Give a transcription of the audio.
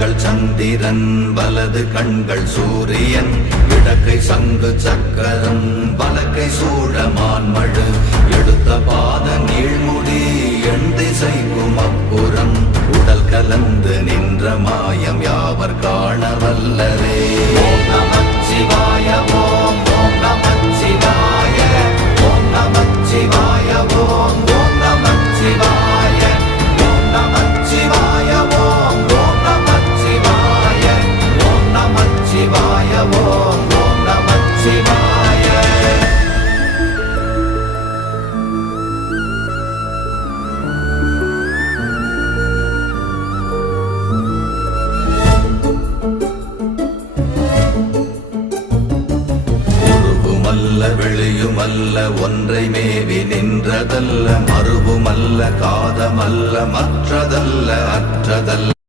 கண்கள் சந்திரன் வலது கண்கள் சூரியன் இடக்கை சங்கு சக்கரம் வலக்கை சூழமான்மழு எடுத்த பாத நீழ்முடி எண் திசைக்கும் அப்புறம் உடல் கலந்து நின்ற மாயம் யாவர் காண வல்லரே. ஓம் நமச்சிவாய ஓம் ஓம் நமச்சிவாய ஓம் நமச்சிவாய ஓம் ஓம் நமச்சிவாய ஓம் நமச்சிவாய ஓம் ஓம் நமச்சிவாய ஓம் நமச்சிவாய ஓம் ஓம் நமச்சிவாய. வெளியுமல்ல ஒன்றை மேவி நின்றதல்ல மறுவுமல்ல காதமல்ல மற்றதல்ல அற்றதல்ல